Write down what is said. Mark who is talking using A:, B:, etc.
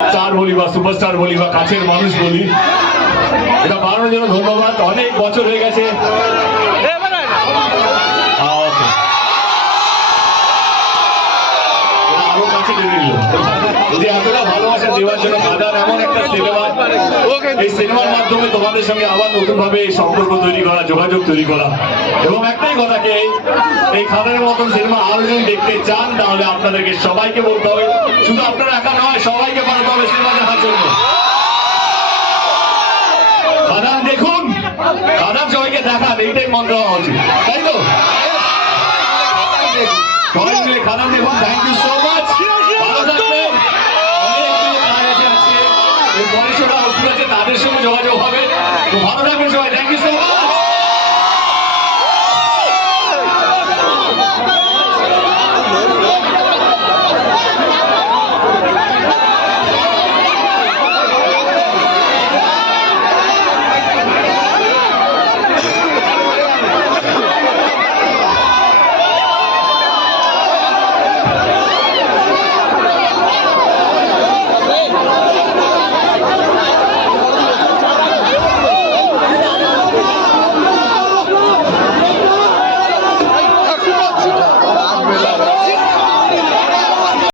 A: Star বলি বা superstar বলি বা কাছের মানুষ বলি, এটা বানানোর জন্য ধন্যবাদ। অনেক বছর হয়ে গেছে। আরও কাছে যদি এতটা ভালোবাসা দেওয়ার জন্য দাদার এমন এই সিনেমার মাধ্যমে তোমাদের সঙ্গে আবার নতুন ভাবে সম্পর্ক তৈরি করা, যোগাযোগ তৈরি করা। এবং একটাই কথা কি, এই- এই মতন সিনেমা আরও যদি দেখতে চান, তাহলে আপনাদেরকে সবাইকে বলতে হবে, শুধু আপনারা একা নয়, সবাইকে পাঠাতে হবে সিনেমা দেখার জন্য। খাদান দেখুন, খাদান সবাইকে দেখান, এইটাই মন্ত্র হওয়া উচিত, তাই তো? সবাই মিলে খাদান দেখুন থ্যাংক ইউ সো মাচ ভালো থাকবেন অনেকগুলো কাজ আছে আজকে এই ওষুধ আছে, তাদের সঙ্গে যোগাযোগ হবে। তো ভালো থাকবেন সবাই। Thank you so much